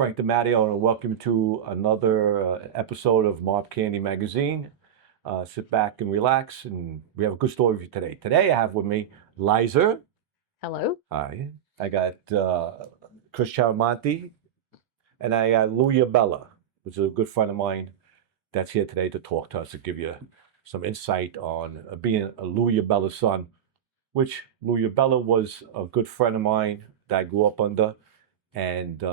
Frank DiMatteo, and welcome to another episode of Mob Candy Magazine. Sit back and relax, and we have a good story for you today. Today, I have with me Liza. Hello. Hi. I got Chris Chiarmonte, and I got Louie Hubella, which is a good friend of mine that's here today to talk to us, to give you some insight on being a Louie Hubella's son, which Louie Hubella was a good friend of mine that I grew up under. And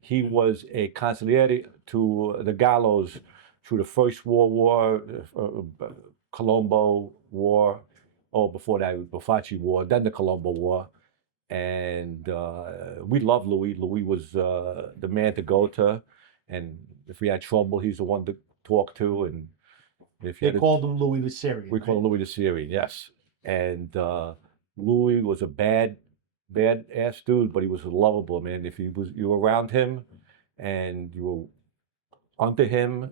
he was a consigliere to the Gallos through the First World War, Colombo War, before that, the Faci War, then the Colombo War. And we loved Louis. Louis was the man to go to. And if we had trouble, he's the one to talk to. And if They called him Louie The Syrian. we call him Louie The Syrian, yes. And Louis was a bad ass dude, but he was lovable, man. If you were around him and you were under him,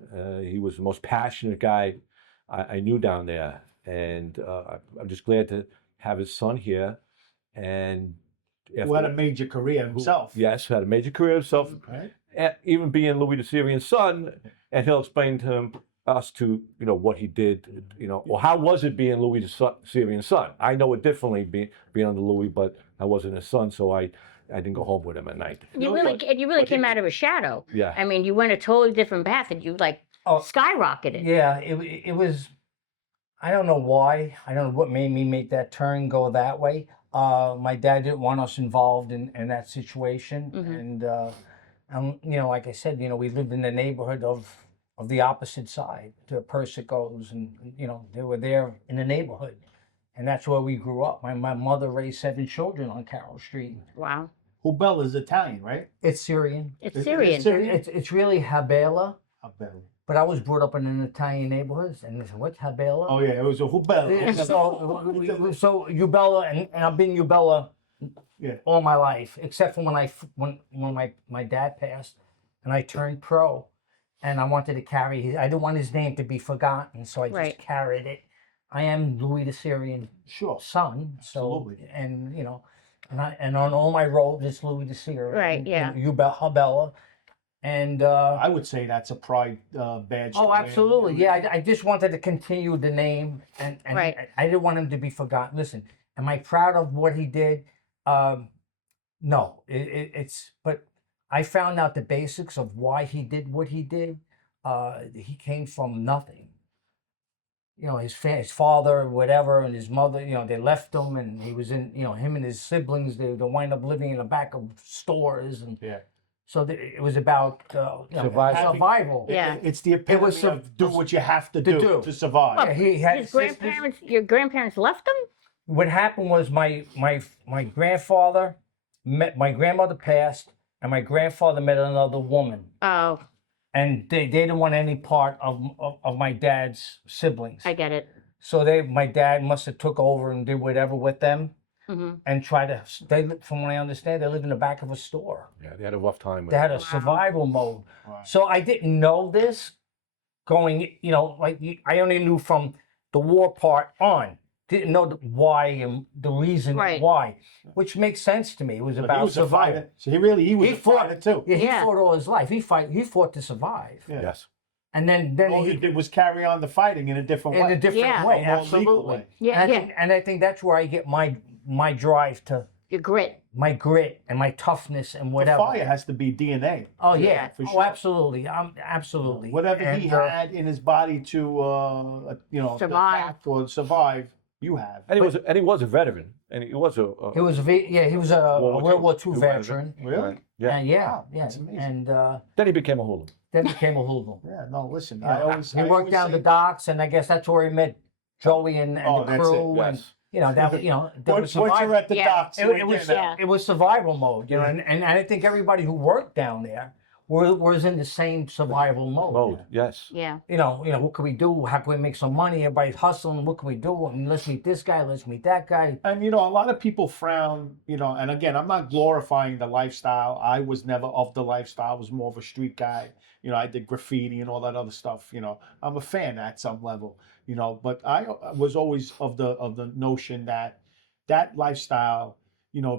he was the most passionate guy I knew down there. And I'm just glad to have his son here. And who had a major career himself. Yes, had a major career himself. Right. Even being Louie The Syrian's son, and he'll explain to us to what he did, or how was it being Louie The Syrian's son. I know it differently being under Louie, but I wasn't his son, so I didn't go home with him at night. You really came out of a shadow. Yeah. I mean, you went a totally different path, and you skyrocketed. Yeah, it was. I don't know why. I don't know what made me make that turn go that way. My dad didn't want us involved in that situation, and like I said, we lived in the neighborhood of the opposite side, the Persicos, and they were there in the neighborhood, and that's where we grew up. My mother raised 7 children on Carroll Street. Wow. Hubella is Italian, right? It's Syrian. It's Syrian. It's really Hubella. Hubella. But I was brought up in an Italian neighborhood, and they said, "What's Hubella?" Oh yeah, it was a Hubella. So Hubella, and I've been Hubella all my life, except for when my dad passed, and I turned pro, and I wanted to carry I didn't want his name to be forgotten, so I just carried it. I am Louie The Syrian son, so Absolutely. and on all my robes it's Louie The Syrian, Right, yeah. Hubella. And I would say that's a pride badge. oh, absolutely, yeah. I just wanted to continue the name, and Right. I didn't want him to be forgotten. Listen, am I proud of what he did? No, it's. But I found out the basics of why he did what he did. He came from nothing. His father, whatever, and his mother. They left him, and he was in. Him and his siblings. They wind up living in the back of stores, and So it was about survival. Yeah. It's the epitome of do what you have to do to survive. Yeah, he had Your grandparents left him? What happened was my grandfather met my grandmother passed, and my grandfather met another woman, Oh, and they didn't want any part of my dad's siblings. I get it. So my dad must have took over and did whatever with them. And try to. From what I understand, they live in the back of a store. Yeah, they had a rough time. They had a survival mode. Wow. So I didn't know this going. I only knew from the war part on. Didn't know why and the reason why, which makes sense to me. It was about survival. So he was a fighter too. Yeah, he fought all his life. He fought to survive. Yeah. Yes. And then all he did was carry on the fighting in a different way. In a different way, more legal absolutely. way. Yeah, and I think that's where I get my drive to your grit. My grit and my toughness and whatever. The fire has to be DNA. Oh yeah, for sure. Absolutely, absolutely. Whatever he had in his body to survive attack or survive, you have. And he was a veteran, and he was a World War II veteran. Really? Yeah. And That's amazing. And then he became a hooligan. Yeah. No, listen. He worked down the docks, and I guess that's where he met Joey and the crew. Yes. Once you're at the docks, it was survival mode, and I think everybody who worked down there was in the same survival mode. Yes. Yeah. What can we do? How can we make some money? Everybody's hustling. What can we do? And let's meet this guy. Let's meet that guy. And a lot of people frown. And again, I'm not glorifying the lifestyle. I was never of the lifestyle. I was more of a street guy. I did graffiti and all that other stuff. I'm a fan at some level. But I was always of the notion that lifestyle.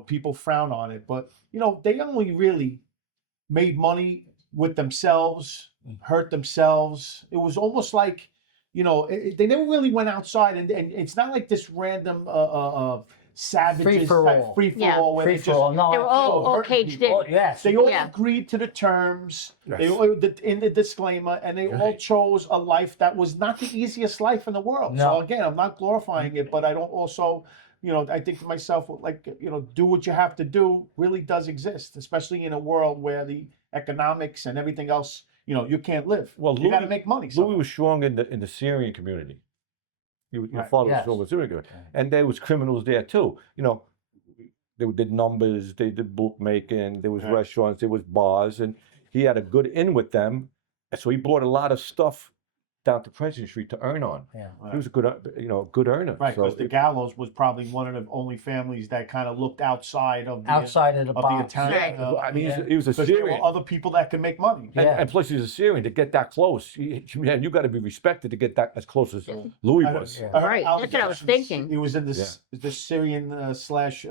People frown on it, but they only really made money with themselves, hurt themselves. It was almost like, they never really went outside, and it's not like this random savages Free-for-all. free for Yeah. all. Free for all. No, They were all hurting caged people. in. yes. They all Yeah. agreed to the terms. They Yes. all in the disclaimer, and they all chose a life that was not the easiest life in the world. So No. again, I'm not glorifying it, but I don't also, I think to myself, like, do what you have to do really does exist, especially in a world where the economics and everything else, you can't live. Well, You got to Louie- make money. Louis somehow. was strong in the Syrian community. Your Right. father was Yes. strong in the Syrian community, and there was criminals there too. They did numbers, they did bookmaking, there was Right. restaurants, there was bars, and he had a good in with them, and so he brought a lot of stuff down to President Street to earn on. Yeah. He was a good, good earner. Right, So because the Gallos was probably one of the only families that kind of looked outside of the Outside of the of the box. Italian. Right. I mean, Yeah. he was a because there were Syrian. other people that could make money. And, Yeah. and plus, he's a Syrian. To get that close, man, you got to be respected to get that as close as Louis was. Yeah. I heard Right, that's what I was allegations thinking. He was in the Syrian slash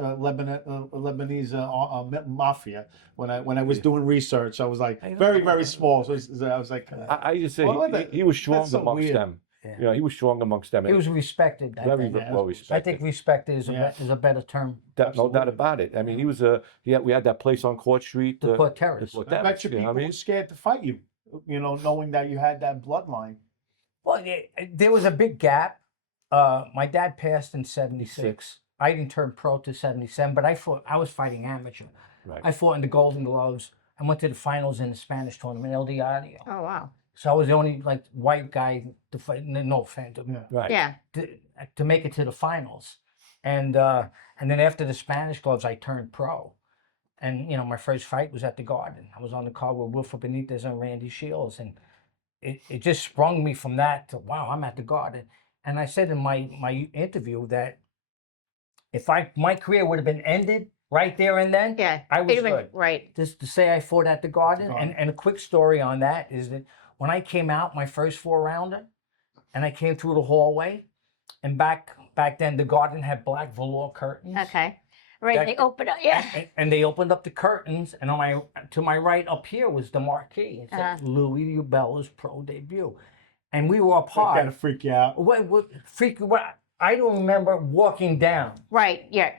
Lebanese mafia. When I was doing research, I was like very small. So I was like, I just say Well, he was strong that's so amongst weird. them. Yeah. He was strong amongst them. He was respected. I very think. Yeah. well I respected. think respected is Yeah. is a better term. No Absolutely. doubt about it. I mean, he was we had that place on Court Street. The Court Terrace. the Court I bet Terrace, you you know people what I mean? were scared to fight you, knowing that you had that bloodline. Well, there was a big gap. My dad passed in '76. I didn't turn pro to '77, but I was fighting amateur. Right. I fought in the Golden Gloves. I went to the finals in the Spanish tournament, El Diario. Oh wow. So I was the only white guy to fight. No offense. Right. Yeah. To make it to the finals, and then after the Spanish gloves, I turned pro, and my first fight was at the Garden. I was on the card with Wilford Benitez and Randy Shields, and it just sprung me from that to wow, I'm at the Garden, and I said in my interview that if my career would have been ended right there and then, Yeah. I was Even- good. Right. Just to say I fought at the Garden, Garden. and a quick story on that is that when I came out my first 4-rounder, and I came through the hallway, and back then the Garden had black velour curtains. Okay. Right. That- They open up. Yeah. And they opened up the curtains, and to my right up here was the marquee. It said Louie Hubella's pro debut, and we were Got to apart. freak you out. What I don't remember walking down. Right. Yeah.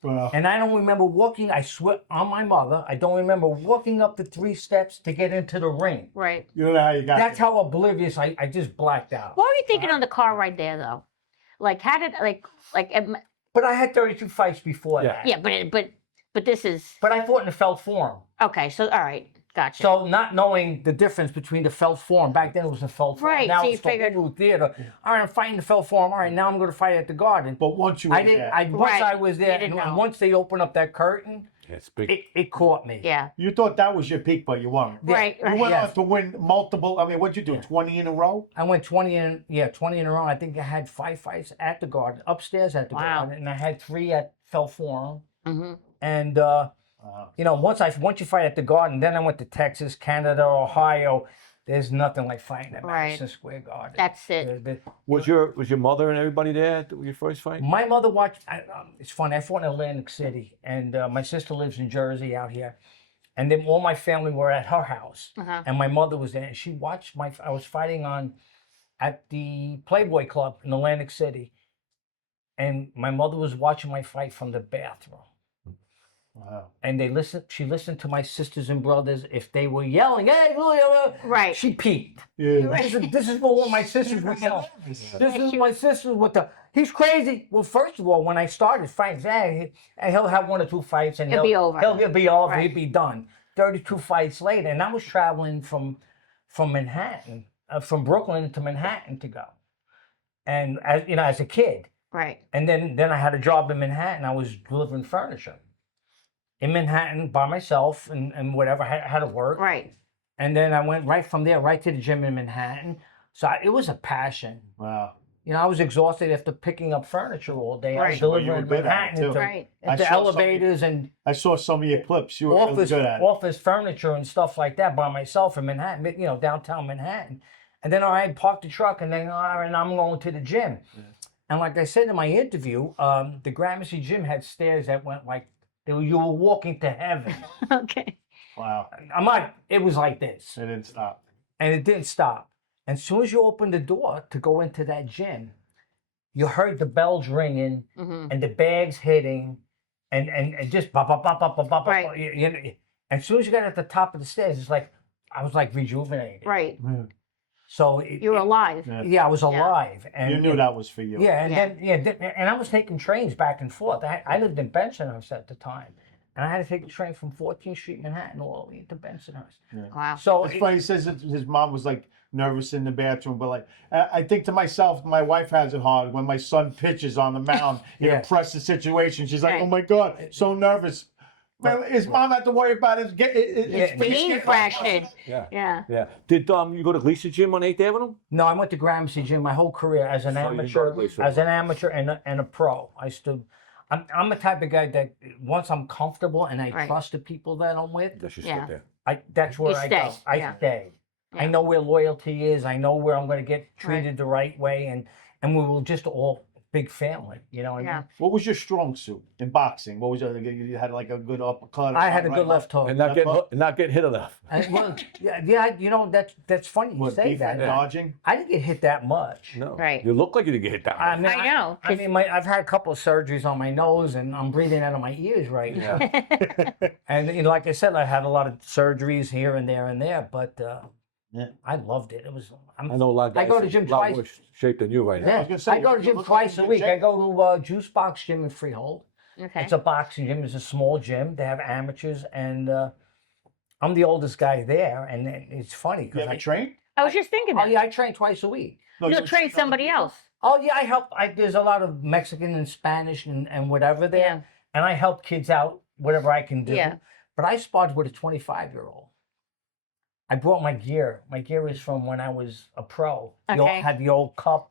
Well, And I don't remember walking, I swear on my mother, I don't remember walking up the 3 steps to get into the ring. Right. you don't know how you got That's there. how oblivious I just blacked out. What were you thinking on the car ride there, though? Like, how did But I had 32 fights before Yeah. that. yeah, but this is But I fought in the felt form. okay. So all right, gotcha. So not knowing the difference between the felt form, back then it was a felt form. Right, Now so you it's the figured- Hulu theater. All right, I'm fighting the felt form. All right, now I'm going to fight at the Garden. But once you were I didn't. there, Once Right, I was there, you didn't and know. once they opened up that curtain, It's big. it caught me. yeah. you thought that was your peak, but you weren't. Right. You Right. went Yes. on to win multiple. I mean, what'd you do? 20 in a row? I went 20 in a row. I think I had 5 fights at the Garden, upstairs at the Wow. Garden, and I had 3 at Felt Forum. Mm-hmm. And Wow. once you fight at the Garden, then I went to Texas, Canada, Ohio. There's nothing like fighting at Right. Madison Square Garden. That's it. Was your mother and everybody there at your first fight? My mother watched. It's funny. I fought in Atlantic City, and my sister lives in Jersey out here, and then all my family were at her house, Uh-huh. and my mother was there, and she watched I was fighting at the Playboy Club in Atlantic City, and my mother was watching my fight from the bathroom. Wow. And she listened to my sisters and brothers. If they were yelling, "Hey, Louie," Right. she peeked. Yeah. This is what my sisters were yelling. This is my sisters with he's crazy. Well, first of all, when I started fighting, he'll have 1 or 2 fights and It'll be over. He'll be over. Right. He'll be done. 32 fights later, and I was traveling from Manhattan, from Brooklyn to Manhattan to go, and as a kid, Right. and then I had a job in Manhattan. I was delivering furniture in Manhattan by myself and whatever. I had to work. Right. And then I went right from there, right to the gym in Manhattan. So it was a passion. Wow. I was exhausted after picking up furniture all day. I was Right. Well, you delivering were good at it, Manhattan too. into, Right. I into saw some- elevators and I saw some of your clips. You were really office good at it. office furniture and stuff like that by myself in Manhattan, downtown Manhattan. And then I parked the truck, and then and I'm going to the gym. And like I said in my interview, the Gramercy gym had stairs that went like you were walking to heaven. Okay. Wow. I'm not. It was like this, It didn't stop. and it didn't stop. And as soon as you opened the door to go into that gym, you heard the bells ringing Mhm. and the bags hitting, and just bop bop bop bop bop bop. Right. You know, and as soon as you got at the top of the stairs, it's like I was like rejuvenated. Right. So You were alive. Yeah. I was alive, and You knew that was for you. Yeah, and Yeah. and I was taking trains back and forth. I lived in Bensonhurst at the time, and I had to take a train from 14th Street, Manhattan, all the way to Bensonhurst. Wow. So It's funny. He says that his mom was like nervous in the bathroom, but like I think to myself, my wife has it hard when my son pitches on the mound in Yeah. a pressure situation. She's like, Right. "Oh my god, so nervous." Well, his mom had to worry about his Being fractured. Yeah. Yeah. Yeah. Did you go to Lisa Gym on 8th Avenue? no, I went to Gramercy Gym my whole career as an So you amateur, got Lisa. and a pro. I'm the type of guy that once I'm comfortable and I Right. trust the people that I'm with, That you Yeah. sit there. that's where You I go. stay, I yeah. stay. I Yeah. know where loyalty is. I know where I'm going to get treated the right way, and we were just all big family. You know what I Yeah. mean? What was your strong suit in boxing? What was you had like a good uppercut? I had a right good hook? left hook. And not That's getting hit enough. Well, yeah, you know that's funny you What, say defense, that. dodging? I didn't get hit that much. No. Right. You look like you didn't get hit that I much. mean, I know, I mean, I've had a couple of surgeries on my nose, and I'm breathing out of my ears right now. Yeah. And you know, like I said, I had a lot of surgeries here and there, but Yeah. I loved it. It was. I know a lot of I guys go to in gym a lot twice. worse shape than you right now. I Yeah, was gonna say, I go to you gym look twice like a a week. good I shape. go to Juice Box Gym in Freehold. Okay. It's a boxing gym. It's a small gym. They have amateurs, and I'm the oldest guy there. And it's funny You because ever train? I was just thinking oh that. yeah, I train twice a week. No, You'll you train somebody else. Oh yeah, I help. There's a lot of Mexican and Spanish and whatever there, Yeah. and I help kids out whatever I can do. Yeah. But I sparred with a 25-year-old. I brought my gear. My gear is from when I was a pro. Okay. Had the old cup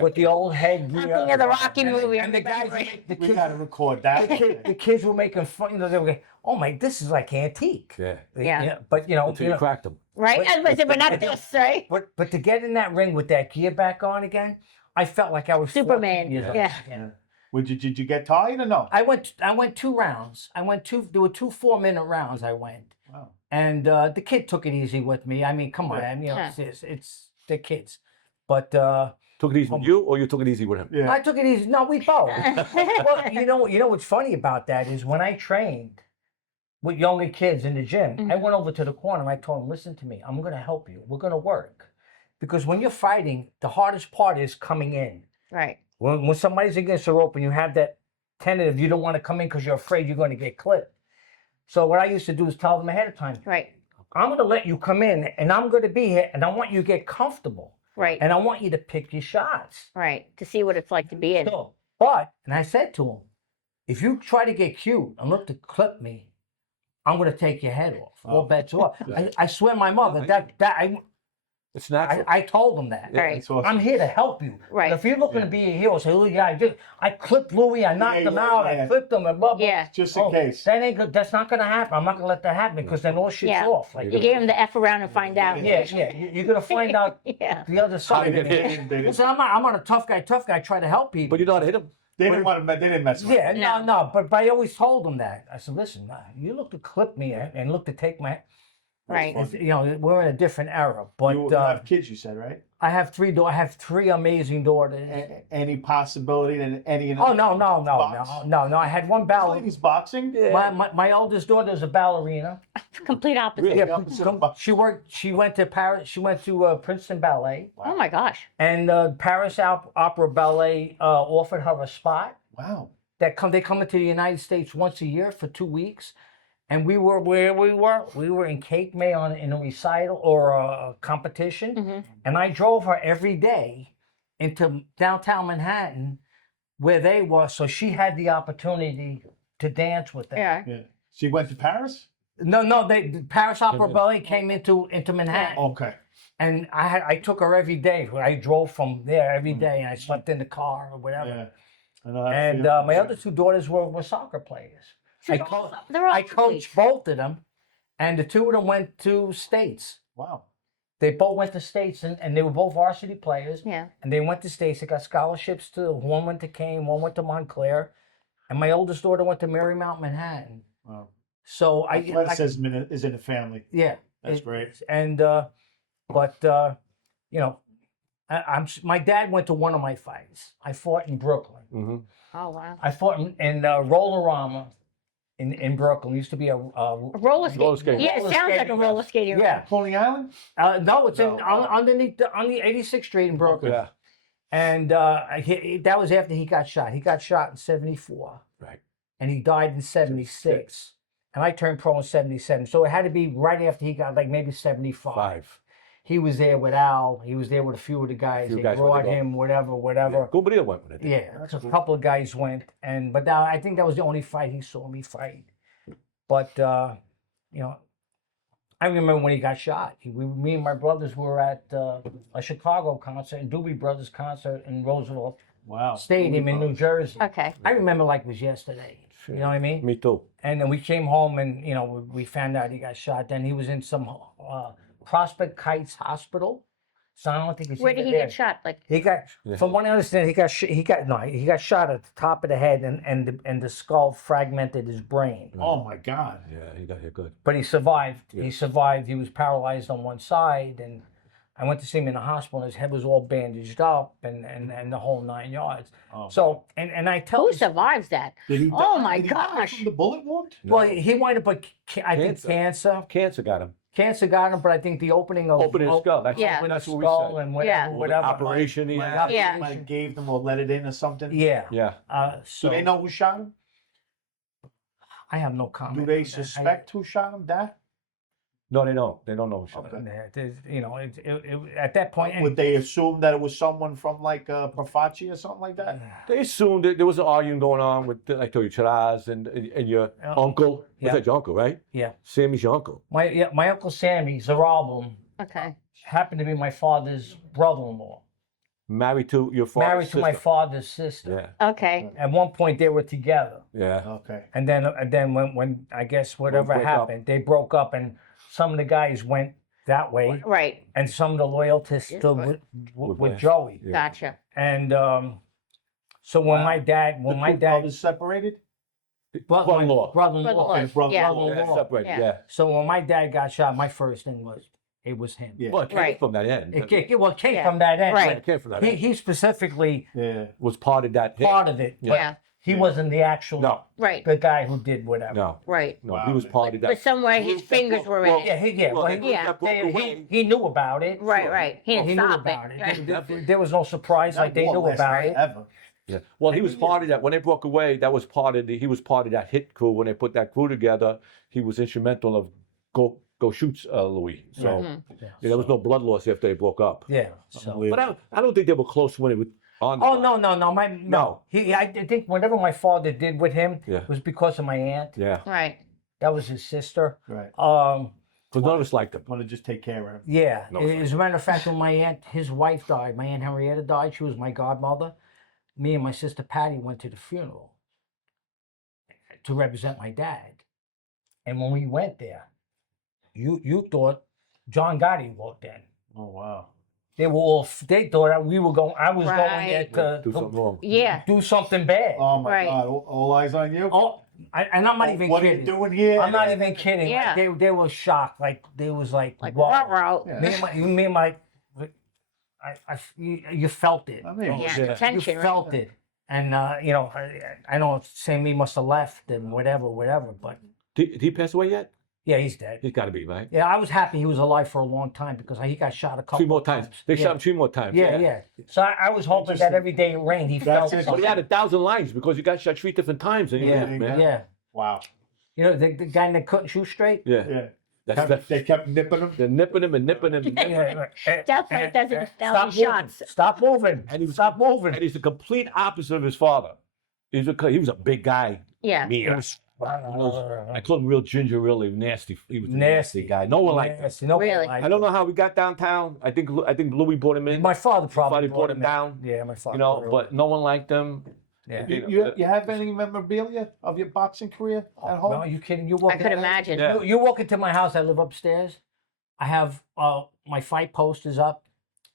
with the old headgear. Thinking of the Rocky movie. And the guys, the We kids, gotta record that. the kids were making fun. You know, they were going, "Oh my, this is like antique." Yeah. Yeah. But you know, Until you cracked them. Right? But not this, right? but to get in that ring with that gear back on again, I felt like I was 14 Superman. years old. Yeah. Did you get tired or no? I went 2 rounds. There were 2 4-minute rounds I went. Wow. And the kid took it easy with me. I mean, come on, Yeah. you know, Yeah. it's the kids. But Took it easy with you, or you took it easy with him? Yeah. I took it easy. No, we both. Well, you know what's funny about that is when I trained with younger kids in the gym, I went over to the corner and I told them, listen to me, I'm going to help you. We're going to work. Because when you're fighting, the hardest part is coming in. Right. When somebody's against the rope and you have that tentative, you don't want to come in because you're afraid you're going to get clipped. So what I used to do is tell them ahead of time, Right. I'm going to let you come in and I'm going to be here and I want you to get comfortable. Right. And I want you to pick your shots. Right. To see what it's like to be in. So, but, and I said to him, if you try to get cute and look to clip me, I'm going to take your head off. All bets off. I swear my mother, It's natural. I told him that. Right. That's awesome. I'm here to help you. Right. But if you're looking to be a hero, say, Louie, I clipped Louie, I knocked him out, I clipped him, and blah, blah. Yeah. Just in case. That ain't good. That's not going to happen. I'm not going to let that happen because then all shit's Yeah. off. Like, You gave him the F around and find out. yeah. You're going to find out Yeah. the other side of didn't it. hit They Listen, I'm not a tough guy, try to help people. But you know how to hit him. didn't want to. They didn't mess with Yeah, you. no, but I always told them that. I said, listen, you look to clip me and look to take my, Right. you know, we're in a different era. But You have kids, you said, right? I have 3 I have 3 amazing daughters. Any possibility that any? Oh no! Box? I had one ballerina. Ladies boxing. My oldest daughter is a ballerina. Complete opposite. Really? Yeah, opposite of box. she went to Paris. She went to Princeton Ballet, Oh my gosh. and Paris Opera Ballet offered her a spot. Wow. They come into the United States once a year for 2 weeks, and we were where we were. We were in Cape May in a recital or a competition, and I drove her every day into downtown Manhattan, where they were, so she had the opportunity to dance with them. Yeah. Yeah. She went to Paris. No, the Paris Opera Ballet came into Manhattan, Okay. and I took her every day. I drove from there every day, and I slept in the car or whatever. Yeah. I know how to And feel. my other 2 daughters were soccer players. So they're all I coached both of them, and the 2 of them went to states. Wow. They both went to states, and they were both varsity players. Yeah. And they went to states. They got scholarships to. One went to Kane, one went to Montclair, and my oldest daughter went to Marymount Manhattan. Wow. So Athleticism is in the family. yeah, That's great. And but you know, my dad went to one of my fights. I fought in Brooklyn. Mm-hmm. Oh wow. I fought in Rollerama in Brooklyn. It used to be a Roller Roller skate. skating. Yeah, it Roller sounds like a skating. roller skating. Yeah. Coney Island? No, it's No. underneath on the 86th Street in Brooklyn. Yeah. And that was after he got shot. He got shot in 74. Right. And he died in 76. And I turned pro in 77. So it had to be right after he got, like maybe 75. 5. He was there with Al. He was there with a few of the guys. Few They guys brought went to go. him, whatever. Nobody went with it. Yeah, so a couple of guys went. But I think that was the only fight he saw me fight. But, you know, I remember when he got shot. Me and my brothers were at a Chicago concert, and Doobie Brothers concert in Roosevelt Wow. Stadium in New Jersey. Okay. I remember like it was yesterday. You know what I mean? Me too. And then we came home, and you know we found out he got shot. Then he was in some Prospect Heights Hospital. So I don't think he's Where did he there. get shot? Like He got, Yeah. from what I understand, he got shot at the top of the head, and the skull fragmented his brain. Oh my God. Yeah, he got hit good. But he survived. Yeah. He survived. He was paralyzed on one side, and I went to see him in the hospital. And his head was all bandaged up, and the whole 9 yards. Oh. So and I tell who you, survives that? Did he Oh die- my did he die gosh. from the bullet wound? well, he wound up with I think Cancer. Cancer got him. Cancer got him, but I think the opening of Opening his skull. That's, Yeah. that's what we skull said. and Yeah. whatever. Operation. Might Yeah. Yeah. might gave them or let it in or something. Yeah. Yeah. So Do they know who shot him? I have no comment. Do on they that. suspect who shot him? That? No, they don't. They don't know. Okay. You know, at that point, Would they assume that it was someone from like Profaci or something like that? They assumed that there was an argument going on with, I told you, Chiraz and your uncle. Yeah. Was that your uncle, right? Yeah. Sammy's your uncle. My uncle Sammy Zarabum Okay. happened to be my father's brother-in-law, Married to your father's married to my sister. father's sister. Yeah. Okay. At one point, they were together, Yeah. Okay. and then when I guess whatever break up. happened, they broke up, and some of the guys went that way, Right. and some of the loyalties stood with With Joey. Yeah. Gotcha. And so when Wow. my dad, The two brothers separated? Brother-in-law. brother-in-law, His brother- Yeah. Yeah, brother-in-law. separated. Yeah. Yeah. So when my dad got shot, my first thing was it was him. Yeah. Well, it came Right. from that end. It came Yeah. from that end. Right. It came from that He end. he specifically Yeah. Was part of that hit. part of it, but Yeah. he wasn't the actual No. Right. the guy who did whatever. No. Right. No. Wow. He was part of that. But somewhere his Group that fingers broke- were in well, it. Yeah, Well, well, the group Yeah. that broke away. he knew about it. Right. Right. He didn't He knew stop about it. it. There was no surprise, like they That knew war lasted about it. forever. Yeah. Well, he was part of that. When they broke away, that was part of he was part of that hit crew. When they put that crew together, he was instrumental of go shoot Louie. So Mhm. yeah, there was no blood loss after they broke up. Yeah. So. Unbelievable. But I don't think they were close when it was on. the Oh fight. no! No. I think whatever my father did with him Yeah. was because of my aunt. Yeah. Right. That was his sister. Right. Because none of us liked him. Want to just take care of him. Yeah. No, As a matter of fact, when my aunt, his wife died, my aunt Henrietta died. She was my godmother. Me and my sister Patty went to the funeral to represent my dad. And when we went there, you thought John Gotti walked in. Oh wow. They thought that we were going. I was going there to Do something wrong. Yeah. do something bad. Oh my Right. God. All eyes on you. Oh, and I'm not even What are kidding. you doing here? I'm not even kidding. Yeah. Like, they were shocked. Like they was like, Like wow. wow. Yeah. Me and my you felt it. I mean, Yeah. Yeah. Tension. You right? felt it. And you know, I know Sammy must have left and whatever, but Did he pass away yet? yeah, he's dead. He's got to be, right? Yeah, I was happy he was alive for a long time because he got shot a couple 3 more times. They Yeah. shot him 3 more times. Yeah. So I was hoping that Interesting. every day it rained, he That's felt it. But something. he had 1,000 lines because he got shot 3 different times. And he Yeah, lived, man. yeah. wow. You know, the guy that couldn't shoot straight? Yeah. Yeah. That's They kept nipping him. they're nipping him and nipping him. That's like that's a Stop thousand moving. shots. Stop moving. And he was- Stop moving. And he's the complete opposite of his father. He was a big guy. Yeah. Me, I called him real ginger, really nasty. He was a Nasty. nasty guy. No one liked him. Nasty. Nobody Really? liked I don't know how we got downtown. I think Louis brought him in. My father probably brought him in. down. Yeah, my father. You know, brought him but no one liked him. Yeah. You have any memorabilia of your boxing career at home? No, are you kidding? You walk I could imagine. Yeah. You walk into my house. I live upstairs. I have my fight posters up.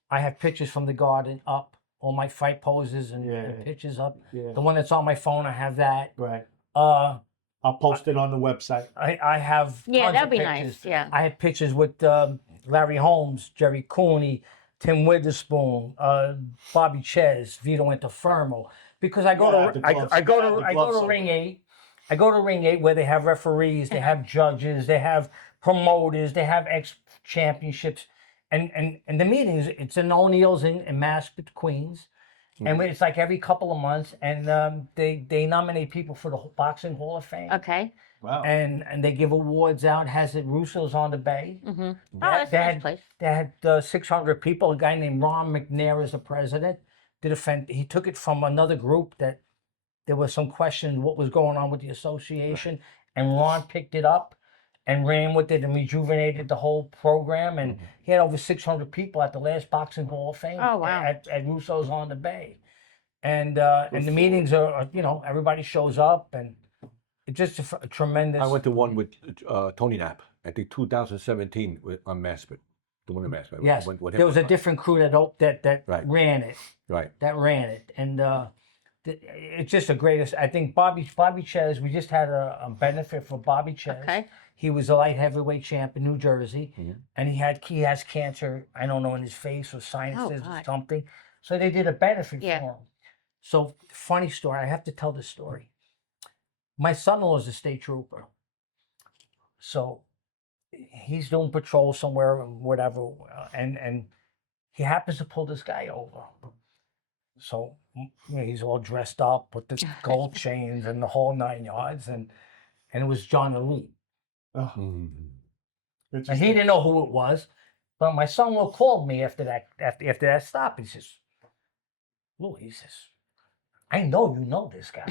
I have pictures from the garden up. All my fight poses and Yeah. pictures up. Yeah. The one that's on my phone, I have that. Right. I'll post it on the website. I have Yeah, tons that'd of be pictures. nice. Yeah. I have pictures with Larry Holmes, Jerry Cooney, Tim Witherspoon, Bobby Ches, Vito Interfermo. Because I go Yeah, to the I, gloves. I go Yeah, to the I gloves go to are- Ring 8. I go to Ring 8 where they have referees, they have judges, they have promoters, they have championships, and the meetings. It's in O'Neill's in Maspeth, Queens. And it's like every couple of months, and they nominate people for the Boxing Hall of Fame. Okay. Wow. And they give awards out. Has it Russo's on the Bay? Mm-hmm. Oh, They that's a nice had, place. they had 600 people. A guy named Ron McNair is the president. He took it from another group that there was some question what was going on with the association, and Ron picked it up and ran with it and rejuvenated the whole program. And he had over 600 people at the last Boxing Hall of Fame. Oh, wow. At Russo's on the Bay, and the meetings are everybody shows up, and it's just a tremendous. I went to one with Tony Knapp, I think 2017 on Maspeth. The one in Maspeth. Yes, Went with him. there was a different crew that Right. ran it. Right. That ran it, and it's just the greatest. I think Bobby Ches. We just had a benefit for Bobby Ches. Okay. He was a light heavyweight champ in New Jersey, and he has cancer. I don't know, in his face or sinuses or God. something. So they did a benefit Yeah. for him. So funny story. I have to tell this story. My son-in-law is a state trooper, so he's doing patrol somewhere, whatever, and he happens to pull this guy over. So he's all dressed up with the gold chains and the whole 9 yards, and it was John Elite. Oh, Mhm. And interesting. he didn't know who it was, but my son-in-law called me after that stop. He says, "Louie," he says, "I know you know this guy."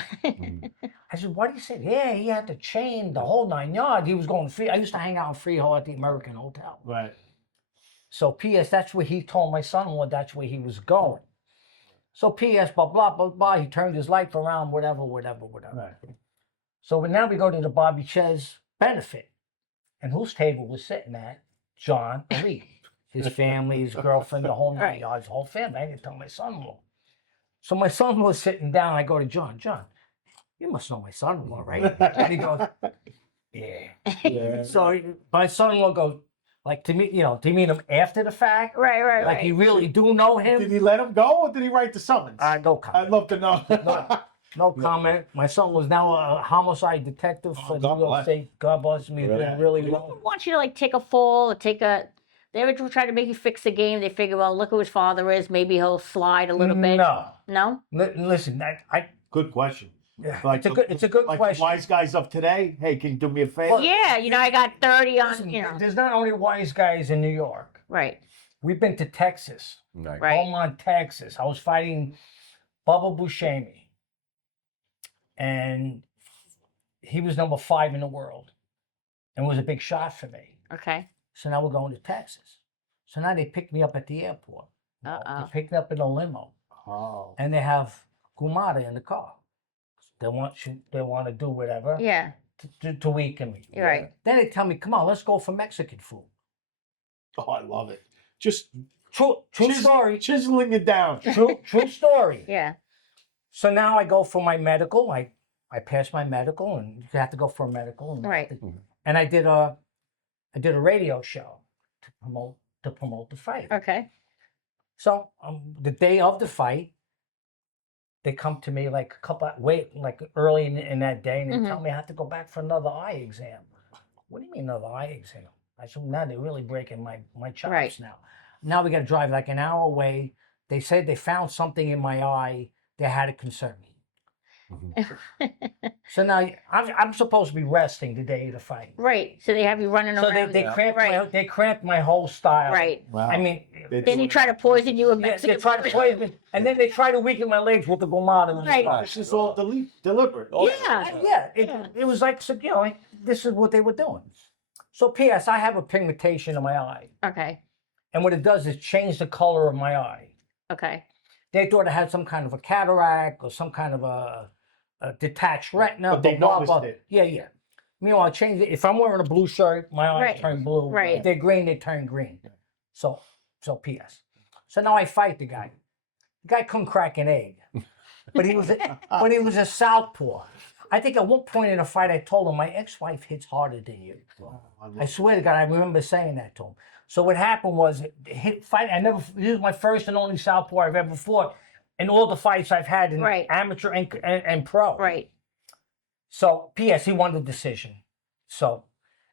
I said, "What do you say?" "Yeah, he had the chain, the whole 9 yards. He was going free. I used to hang out in Freehold at the American Hotel." Right. So P.S. That's where he told my son-in-law that's where he was going. So P.S. blah blah blah blah. He turned his life around. Whatever. Right. So now we go to the Bobby Ches benefit, and whose table was sitting at? John Elite, his family, his girlfriend, the whole 9 Right. yards, the whole family. I didn't tell my son-in-law. So my son-in-law is sitting down. I go to John. "John, you must know my son-in-law, right?" And he goes, "Yeah." Yeah. So my son-in-law goes, like, to meet him after the fact. Right, right, Like, right. you really do know Did him? he let him go, or did he write the summons? No I'd comment. love to know. No comment. My son was now a homicide detective for God New York bless. State. God bless him. He's Really? doing really They well. want you to like take a fall or take a. They ever try to make you fix the game? They figure, well, look who his father is. Maybe he'll slide a little bit. No. No. Listen, Good question. it's a good Like question. the wise guys of today. Hey, can you do me a favor? Yeah, I got 30 on. Listen, there's not only wise guys in New York. Right. We've been to Texas, Right. Right. Beaumont, Texas. I was fighting Bubba Buscemi, and he was number 5 in the world, and was a big shot for me. Okay. So now we're going to Texas. So now they picked me up at the airport. Uh-oh. They picked me up in a limo, Oh. and they have Gumara in the car. They want to do whatever Yeah. to weaken me. You're right. Then they tell me, "Come on, let's go for Mexican food." Oh, I love it. Just True story. chiseling it down. True story. Yeah. So now I go for my medical. I passed my medical, and you have to go for a medical. And Right. And I did a radio show to promote the fight. Okay. So the day of the fight, they come to me like early in that day, and they tell me I have to go back for another eye exam. What do you mean another eye exam? I said, now they're really breaking my chops Right. now. Now we got to drive like an hour away. They said they found something in my eye that had to concern me. So now I'm supposed to be resting the day of the fight. Right. So they have you running So around. they cramped my whole style. Right. Wow. I mean, Then you try to poison you with they Mexican try to food. poison me, and then they try to weaken my legs with the gomada. Right. This is all deliberate. Yeah. It was like, so, like this is what they were doing. So P.S. I have a pigmentation in my eye, Okay. and what it does is change the color of my eye. Okay. They thought I had some kind of a cataract or some kind of a detached retina. But they blah, noticed blah. it. Yeah. Meanwhile, I changed it. If I'm wearing a blue shirt, my eyes Right. turn blue. Right. If they're green, they turn green. So P.S. So now I fight the guy. The guy couldn't crack an egg, but he was a southpaw. I think at one point in a fight, I told him, my ex-wife hits harder than you. Oh, I swear to God, I remember saying that to him. So what happened was, fight. This is my first and only southpaw I've ever fought in all the fights I've had in Right. amateur and pro. Right. So, P.S. he won the decision. So,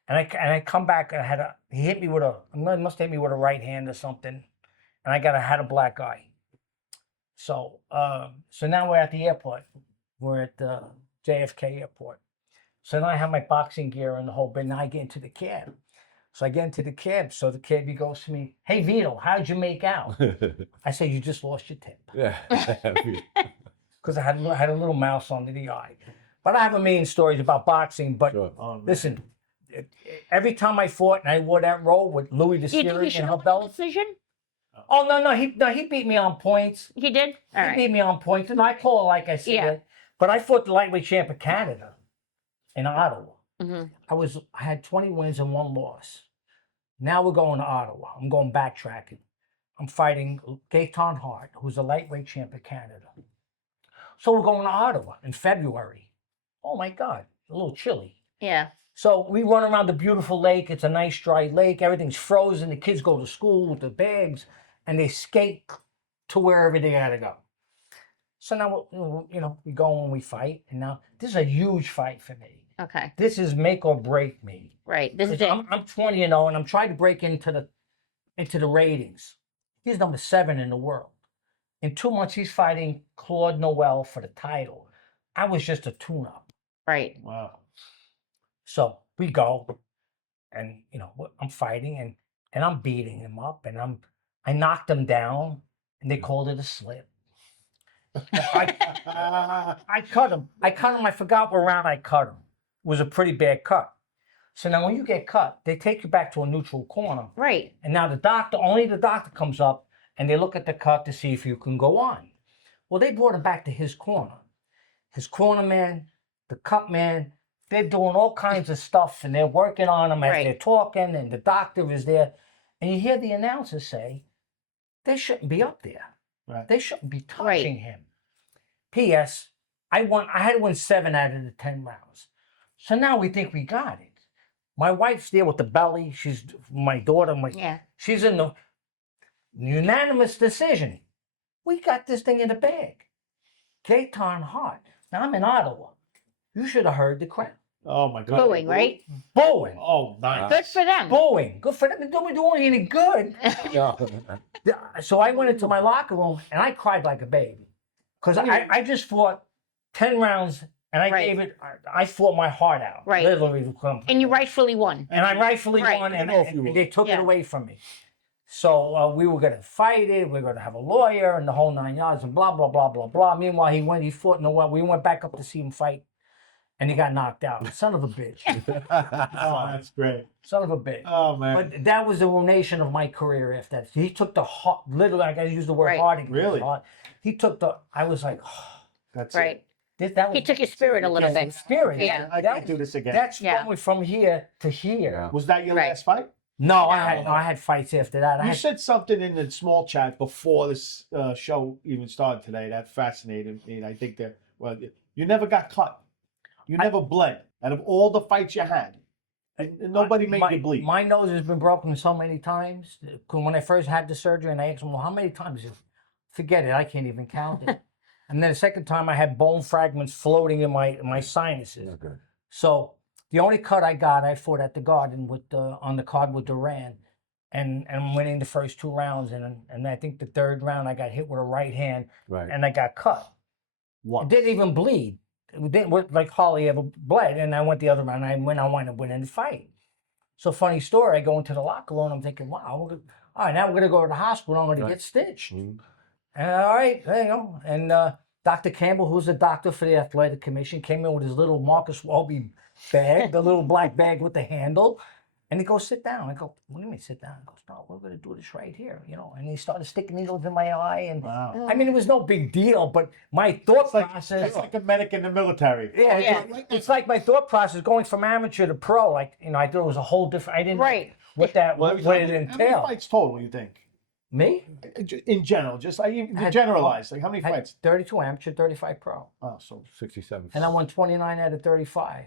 and I come back and he hit me with must hit me with a right hand or something, and I had a black eye. So, so now we're at the airport. We're at the JFK airport. So now I have my boxing gear and the whole bit. Now I get into the cab. So I get into the cab. So the cabbie goes to me, "Hey Vito, how'd you make out?" I say, "You just lost your tip." Yeah. Because I had a little mouse under the eye. But I have a million stories about boxing. But Sure. Oh, man. listen, every time I fought and I wore that role with Louie The Do you think you Syrian should and have won the Hubella. decision? Oh no, he beat me on points. He did? All He right. beat me on points, and I call it like I said. Yeah. But I fought the lightweight champ of Canada in Ottawa. Mm-hmm. I had 20 wins and 1 loss. Now we're going to Ottawa. I'm going backtracking. I'm fighting Gaetan Hart, who's a lightweight champ of Canada. So we're going to Ottawa in February. Oh my God, a little chilly. Yeah. So we run around the beautiful lake. It's a nice dry lake. Everything's frozen. The kids go to school with their bags and they skate to wherever they gotta go. So now, we go and we fight. And now this is a huge fight for me. Okay. This is make or break me. Right. This is it. I'm 20-0 and I'm trying to break into the ratings. He's number 7 in the world. In 2 months, he's fighting Claude Noel for the title. I was just a tune-up. Right. Wow. So we go, and I'm fighting and I'm beating him up, and I knocked him down, and they called it a slip. I cut him. I forgot what round I cut him. It was a pretty bad cut. So now when you get cut, they take you back to a neutral corner. Right. And now only the doctor comes up and they look at the cut to see if you can go on. Well, they brought him back to his corner. His corner man, the cut man, they're doing all kinds of stuff and they're working on him as Right. they're talking, and the doctor is there. And you hear the announcer say, they shouldn't be up there. Right. They shouldn't be touching Right. him. P.S. I had to win 7 out of the 10 rounds. So now we think we got it. My wife's there with the belly. She's my daughter. Yeah. She's in the unanimous decision. We got this thing in the bag. Gaetan Hart. Now I'm in Ottawa. You should have heard the crowd. Oh my God. Booing, right? Booing. Oh, nice. Good for them. Booing. Good for them. They don't do any good. Yeah. So I went into my locker room and I cried like a baby. Because I just fought 10 rounds and Right. I fought my heart out. Right. Literally. And you rightfully won. And I rightfully Right. won, and, I know if you and were. they took it Yeah. away from me. So we were going to fight it. We were going to have a lawyer and the whole 9 yards and blah, blah, blah, blah, blah. Meanwhile, he fought in the well. We went back up to see him fight, and he got knocked out. Son of a bitch. Oh, that's great. Son of a bitch. Oh, man. But that was the ruination of my career after that. He took the heart, literally, I got to use the word Right. heart again. Really? Heart. He took I was like, That's Right. that was He took your spirit a little yeah, bit. spirit. Yeah. I can't do this again. That's Yeah. going from here to here. Yeah. Was that your Right. last fight? No, No. I had fights after that. I You had said something in the small chat before this show even started today that fascinated me. And I think that, well, you never got cut. You never bled. Out of all the fights you had, and nobody made you bleed. My nose has been broken so many times. When I first had the surgery, and I asked him, "Well, how many times?" He said, "Forget it. I can't even count it." And then the second time, I had bone fragments floating in my sinuses. Okay. So the only cut I got, I fought at the Garden on the card with Duran, and I'm winning the first 2 rounds, and I think the 3rd round I got hit with a right hand, Right. and I got cut. It Once. didn't even bleed. It didn't look like Holly ever bled, and I went the other round. I wound up winning the fight. So funny story. I go into the locker room. I'm thinking, wow, all right, now we're gonna go to the hospital. I'm gonna Right. get stitched. Mhm. And all right, there you go. And Dr. Campbell, who's the doctor for the athletic commission, came in with his little Marcus Welby bag, the little black bag with the handle. And he goes, sit down. I go, what do you mean sit down? He goes, no, we're going to do this right here, And he started sticking needles in my eye. And Wow. I mean, it was no big deal, but my thought process. It's like a medic in the military. Yeah, Yeah. it's like my thought process going from amateur to pro. Like, I thought it was a whole different, I didn't know Right. what Well, what it how many entailed. fights total, you think? Me? In general, just like you Had- generalize. Like how many Had fights? 32 amateur, 35 pro. Oh, so 67. And I won 29 out of 35.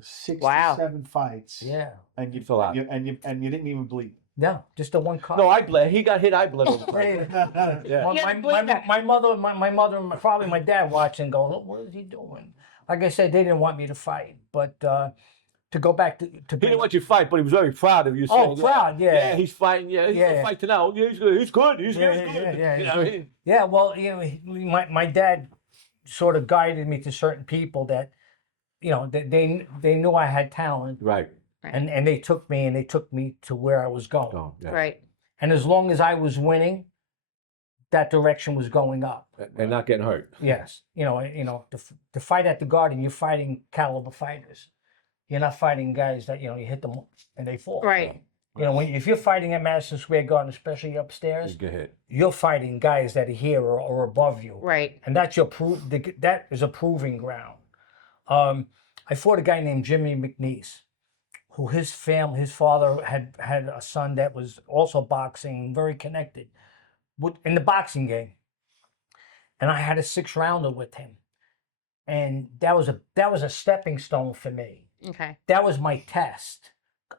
67 fights. Yeah. And you, It's a lot. and you didn't even bleed. No, just the one cut. No, I bled. He got hit. I bled. All the time. Yeah. My, You my, had to bleed that. my mother, and probably my dad watching, going, "Look, what is he doing?" Like I said, they didn't want me to fight, but to go back to He didn't want you to fight, but he was very proud of you. Oh, saying, proud, yeah. Yeah, he's fighting. Yeah, he's Yeah. gonna fight tonight. Yeah, he's good. He's good. He's Yeah, good. yeah, You know what I mean? Yeah, well, my dad sort of guided me to certain people that, they knew I had talent, Right. and they took me to where I was going. Oh, yeah. Right. And as long as I was winning, that direction was going up. And not getting hurt. Yes, to fight at the Garden, you're fighting caliber fighters. You're not fighting guys that you hit them and they fall. Right. If you're fighting at Madison Square Garden, especially You upstairs, get hit. you're fighting guys that are here or above you. Right. And that's that is a proving ground. I fought a guy named Jimmy McNeese, who his father had a son that was also boxing, very connected in the boxing game. And I had a 6-rounder with him. And that was a stepping stone for me. Okay. That was my test.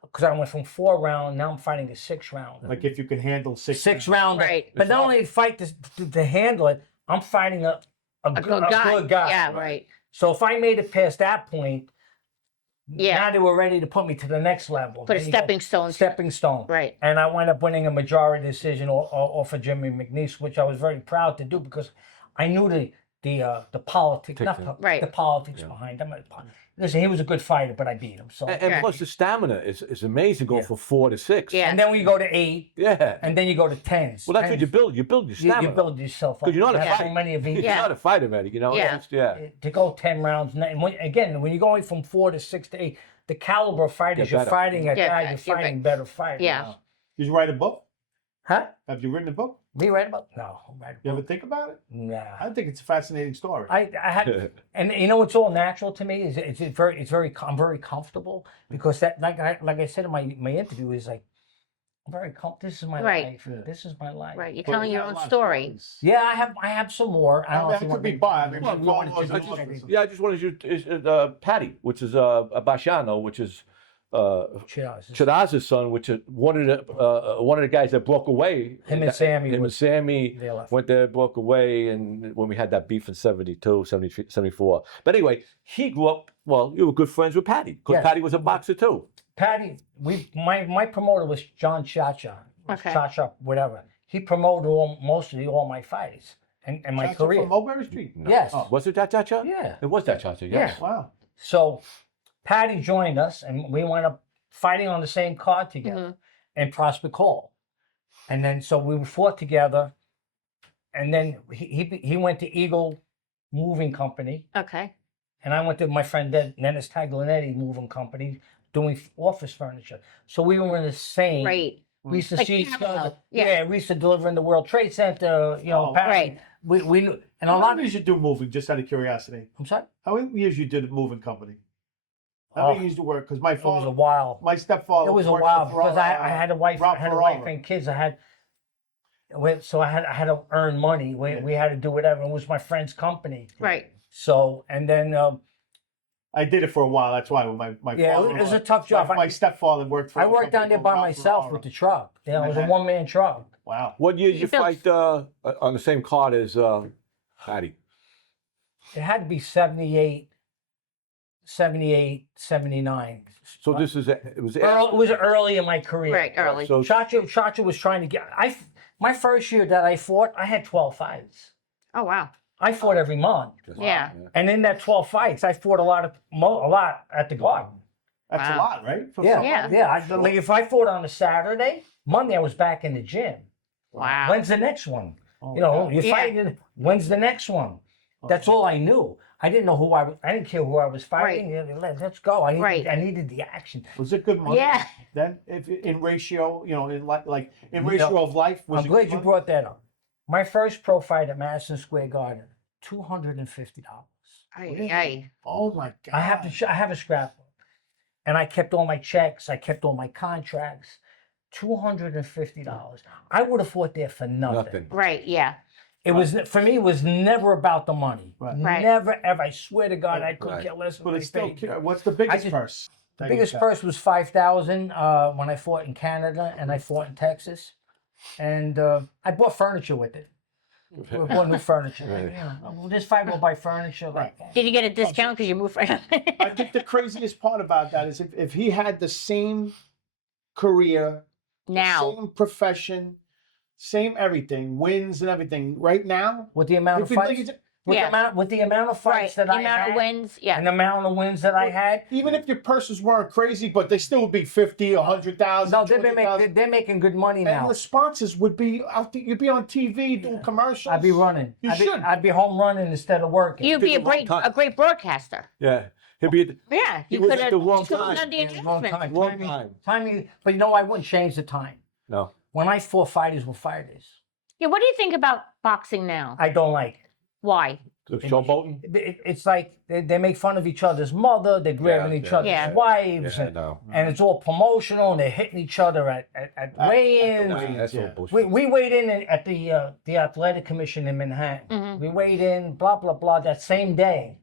Because I went from 4-round, now I'm fighting a 6-round. Like if you can handle 6 6-round. Right. But not only fight to handle it, I'm fighting a good guy. Yeah. Right. So if I made it past that point, Yeah. now they were ready to put me to the next level. Put a Then you got stepping stone. stepping stone. Right. And I wound up winning a majority decision off of Jimmy McNeese, which I was very proud to do because I knew the politics, not Right. the politics Yeah. behind him. Listen, he was a good fighter, but I beat him. So And plus the stamina is amazing going Yeah. from 4 to 6. Yeah. and then we go to 8, Yeah. and then you go to 10s. Well, that's what you build. You build your stamina. You build yourself up. 'Cause you're not a You have so fighter. many of these. You're not a fighter, man. Yeah. Yeah. To go 10 rounds. And when you're going from 4 to 6 to 8, the caliber of fighters Get you're better. fighting at Yeah, that, yeah, you're you're fighting right. better fighters. Yeah. now. Did you write a book? Huh? Have you written a book? Me write about? No. Write You about, ever think about it? nah. I think it's a fascinating story. I had, and it's all natural to me. I'm very comfortable because that, like I said in my interview, is like, I'm very comfortable. This is my Right. life. This is my life. Right. You're But telling you your got a own lot of story. stories. Yeah, I have some more. I don't know if That you could want be me- fun. I mean, Well, you well, want I to just- do I this. just- Yeah, I just wanted you Patty, which is Basciano, which is Cheers. Chiraza's son, which is one of the guys that broke away. Him and Sammy Him and was- Sammy They left. went there, broke away, and when we had that beef in 72, 73, 74. But anyway, he grew up. Well, you were good friends with Patty because Yes. Patty was a boxer too. Patty, my promoter was John Chacha. Okay. Chacha, whatever. He promoted mostly all my fights and my Chacha career. from Mulberry Street. Yes. Oh. Was it that Chacha? Yeah. It was that Chacha. Yes. Wow. So Patty joined us, and we wound up fighting on the same card together in Prospect Hall. And then so we fought together, and then he went to Eagle Moving Company, Okay. and I went to my friend Dennis Taglinetti Moving Company doing office furniture. So we were in the same. Right. We used to Like see each parallel, other. yeah. We used to deliver in the World Trade Center. Oh, Patty, right. We knew, and a How lot. many years you do moving? Just out of curiosity. I'm sorry. How many years you did a moving company? How many years you work? Because my It was a father, while. my stepfather. It was a worked while for because I had a wife. Ralph I had a wife Ferrara. and kids. I had to earn money. We had to do whatever. It was my friend's company. Right. So and then I did it for a while. That's why my yeah, father, it was a tough job. My stepfather worked for. I a worked down company there by called Ralph myself Ferrara. with the truck. It was a Manhattan. one-man truck. Wow. What year did you You built- fight on the same card as Patty? It had to be 78, 79. So this is it was It was early in my career. Right. Early. So Chacha was trying to get. My first year that I fought, I had 12 fights. Oh wow. I fought every month, Yeah. and in that 12 fights, I fought a lot at the Garden. That's a Wow. lot, right? For Yeah, someone? Yeah. Like if I fought on a Saturday, Monday I was back in the gym. Wow. When's the next one? Oh, You know, God. you're Yeah. fighting. When's the next one? That's all I knew. I didn't know who I didn't care who I was fighting. Let's go. I needed the action. Was it good money? Yeah. Then, if in ratio, in like in You ratio know, of life, was I'm it glad good you money? brought that up. My first pro fight at Madison Square Garden, $250. Ay. Oh my God! I have a scrapbook, and I kept all my checks. I kept all my contracts. $250. I would have fought there for nothing. Nothing. Right. Yeah. It was for me. It was never about the money. Right. Right. Never ever. I swear to God, I couldn't Right. care less. But what it's they still. paid. What's the biggest just- purse? The that you biggest got? purse was 5,000 when I fought in Canada and I fought in Texas, and I bought furniture with it. We bought new furniture. Like, Right. you know, this fight will buy furniture. Like, Did you get a discount because you moved? I think the craziest part about that is if he had the same career, now. same profession, same everything, wins and everything. Right now, with the amount of if you fights, think with the amount of Right. fights that The I amount had, of wins. Yeah. and the amount of wins that I had. even if your purses weren't crazy, but they still would be 50, 100,000. No, 200,000. they're making good money And now. the sponsors would be out there. You'd be on TV doing commercials. I'd be running. You should. I'd be home running instead of working. You'd be a Pick the wrong great time. broadcaster. Yeah. He'll be Yeah. He You was could at have the wrong time. done the Yeah, wrong announcement. time. Wrong time. Timing, but you know, I wouldn't change the time. no. When I fought, fighters were fighters. Yeah. What do you think about boxing now? I don't like it. Why? Showboating. It's like they make fun of each other's mother, they're grabbing each other's Yeah. wives, Yeah, no. and it's all promotional, and they're hitting each other at weigh-ins. weigh-ins. That's all Yeah. bullshit. We weighed in at the Athletic Commission in Manhattan. Mhm. We weighed in, blah, blah, blah, that same day.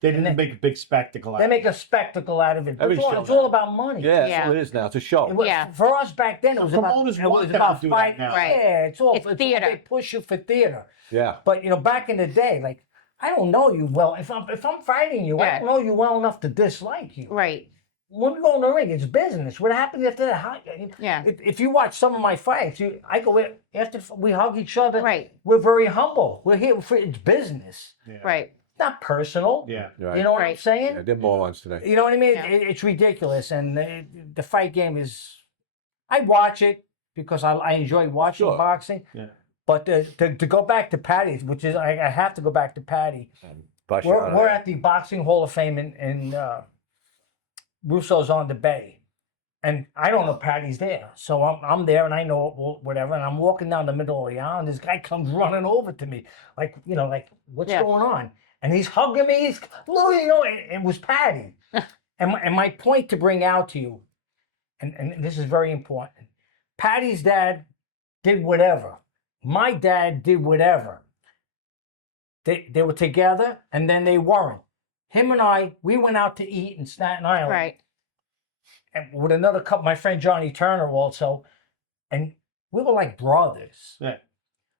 They didn't make a big spectacle out They of make a spectacle out of it. Every It's all, show it's all now. about money. Yeah, that's Yeah. what it is now. It's a show. It was, Yeah. For us back then, it was about, promoters it want was them about to do that fight. now. Right. Yeah, it's all theater. They push you for theater. Yeah. But you know, back in the day, like I don't know you well. If I'm fighting you, I Yeah. don't know you well enough to dislike you. Right. When we go in the ring, it's business. What happens after that? Yeah. If you watch some of my fights, I go after we hug each other. Right. We're very humble. We're here for it's business, Right. not personal. Yeah. Right. You know what I'm Right. saying? Yeah, they're morons today. You know what I mean? Yeah. It's ridiculous, and the fight game is. I watch it because I enjoy watching Sure. boxing. Yeah. But to go back to Patty's, which is I have to go back to Patty. Bust you out of We're there. at the Boxing Hall of Fame in Russo's on the Bay, and I don't know Patty's there, so I'm there and I know whatever, and I'm walking down the middle of the aisle, and this guy comes running over to me, like like what's Yeah. going on? And he's hugging me. He's Louie, it was Patty. and my point to bring out to you, and this is very important. Patty's dad did whatever. My dad did whatever. They were together, and then they weren't. Him and I, we went out to eat in Staten Island. Right. And with another couple, my friend Johnny Turner also, and we were like brothers. Yeah.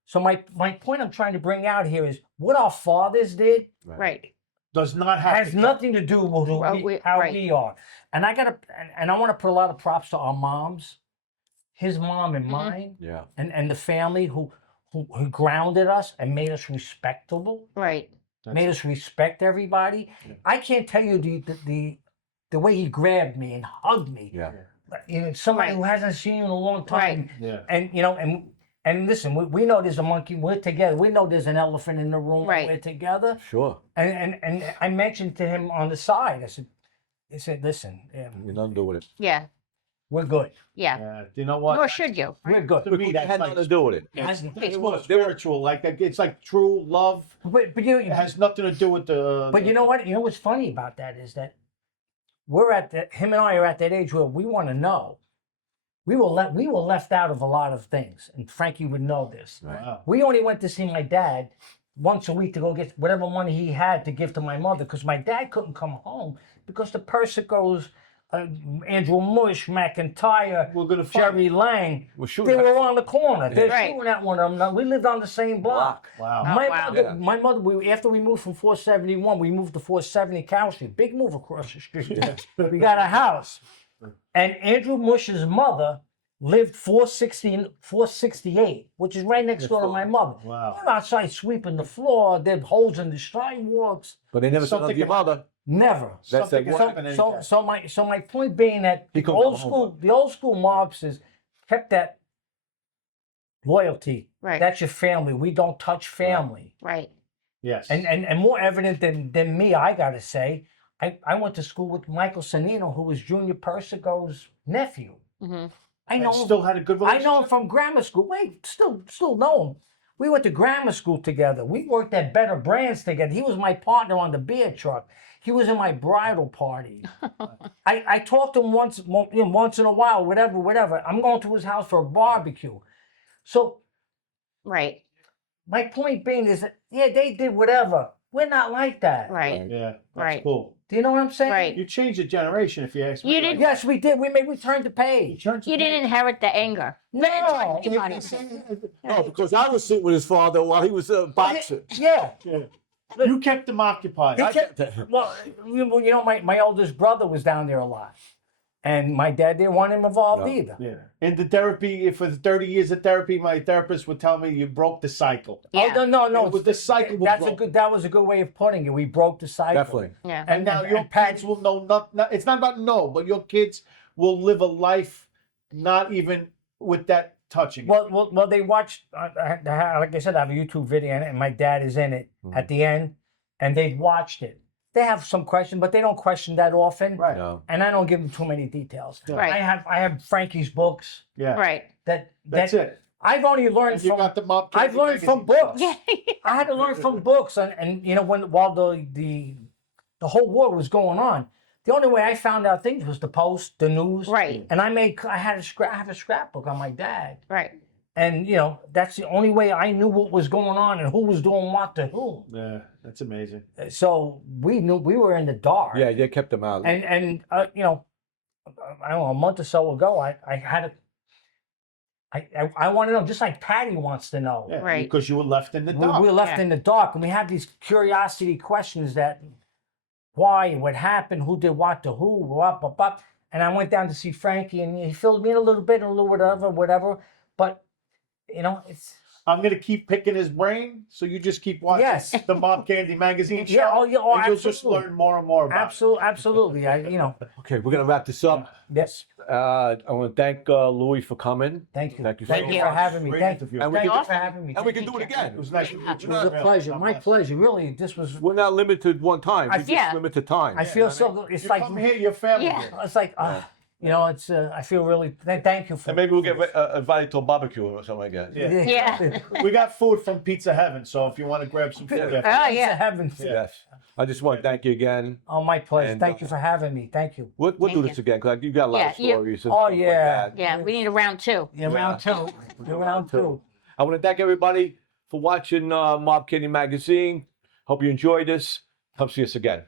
So my point I'm trying to bring out here is what our fathers did Right. Does not have has to nothing to do with Well, how right. we are. And I want to put a lot of props to our moms, his mom and Mhm. mine, Yeah. and the family who grounded us and made us respectable. Right. Made us respect everybody. Yeah. I can't tell you the way he grabbed me and hugged me. Yeah. You know, somebody Right. who hasn't seen you in a long time. Yeah. And and listen, we know there's a monkey. We're together. We know there's an elephant in the room. Right. We're together. Sure. And I mentioned to him on the side. I said, listen, You nothing to do with it. Yeah. we're good. Yeah. Yeah. You know what? Nor should you. We're good. To me, It that's had like nothing to do with it. it's more spiritual. Like it's like true love. But It has nothing to do with the. But you know what? You know what's funny about that is that him and I are at that age where we want to know. We were left out of a lot of things, and Frankie would know this. Wow. We only went to see my dad once a week to go get whatever money he had to give to my mother because my dad couldn't come home because the Persicos, Andrew Mush, McIntyre, We're gonna fight. Jerry Lang, We're they shooting. were around the corner. They're Right. shooting at one of them. We lived on the same block. Wow. Oh, My wow. mother, Yeah. my mother. After we moved from 471, we moved to 470 Cow Street. Big move across the street. We got a house, and Andrew Mush's mother lived 468, which is right next door to my mother. Wow. I'm outside sweeping the floor. There's holes in the sidewalks. But they never said Something nothing to your can mother. Never. That's Something that can one. happen So, anytime. so my point being that He the couldn't old come school, home. the old school mobsters kept that loyalty. Right. That's your family. We don't touch family. Right. Yes. And more evident than me, I gotta say, I went to school with Michael Sanino, who was Junior Persico's nephew. Mm-hmm. I And know him. still had a good I relationship. know him from grammar school. Wait, still know him. We went to grammar school together. We worked at Better Brands together. He was my partner on the beer truck. He was in my bridal party. I talked to him once in a while, whatever. I'm going to his house for a barbecue. So Right. my point being is that, yeah, they did whatever. We're not like that. Right. Yeah, that's Right. cool. Do you know what I'm saying? Right. You changed the generation, if you ask me. You didn't- Yes, we did. We turned the page. You didn't inherit the anger. No. No, because I was sitting with his father while he was boxing. Yeah. You kept them occupied. Well, you know, my oldest brother was down there a lot. And my dad didn't want him involved No. either. Yeah. In the therapy, for 30 years of therapy, my therapist would tell me you broke the cycle. Yeah. Oh, no. It was the cycle was broken. That was a good way of putting it. We broke the cycle. Definitely. Yeah. And now your kids will know not. It's not about no, but your kids will live a life not even with that touching. Well, they watched. Like I said, I have a YouTube video, and my dad is in it at the end, and they've watched it. They have some questions, but they don't question that often. Right. No. And I don't give them too many details. Right. I have Frankie's books. Yeah. Right. That's it. I've only learned And you from. got the Mob I've Candy learned from magazine. books. Yeah. I had to learn from books, and you know while the whole war was going on, the only way I found out things was the Post, the news, Right. And I have a scrapbook on my dad, Right. and you know that's the only way I knew what was going on and who was doing what to whom. Yeah, that's amazing. So we knew we were in the dark. Yeah, they kept him out. And you know, I don't know, a month or so ago, I had a. I want to know, just like Patty wants to know. Yeah, Right. Because you were left in the We dark. were left Yeah. in the dark, and we have these curiosity questions that why, what happened, who did what to who, what. And I went down to see Frankie, and he filled me in a little bit, a little whatever. But you know, it's I'm gonna keep picking his brain, so you just keep watching Yes. the Mob Candy magazine show, Yeah, and you'll just absolutely. learn more and more about absolutely. You know, Okay, we're gonna wrap this up. yes. I want to thank Louie for coming. Thank you. Thank you so Thank you much. for having me. Great Thank you. interview. And we Thank can, you for having me. and we can do it it. again. It was nice to meet It you. was a Yeah, pleasure. God My bless. pleasure. Really, this was. We're not limited one time. I- We're just Yeah. limited time. I feel so good. It's You like come here, your family. Yeah. here. it's like you know. It's I feel really. Thank you for. And maybe we'll get invited to a barbecue or something like that. Yeah. Yeah. We got food from Pizza Heaven, so if you want to grab some food, after. Oh, It's yeah. a heaven. Yeah. Yes. I just want to thank you again. Oh, my pleasure. And, Thank you for having me. Thank you. We'll do Thank this again because you got a lot of Yeah, you- stories. And Oh, stuff like yeah. that. Yeah. We need a round two. Yeah, round two. Round two. I want to thank everybody for watching Mob Candy Magazine. Hope you enjoyed this. Come see us again.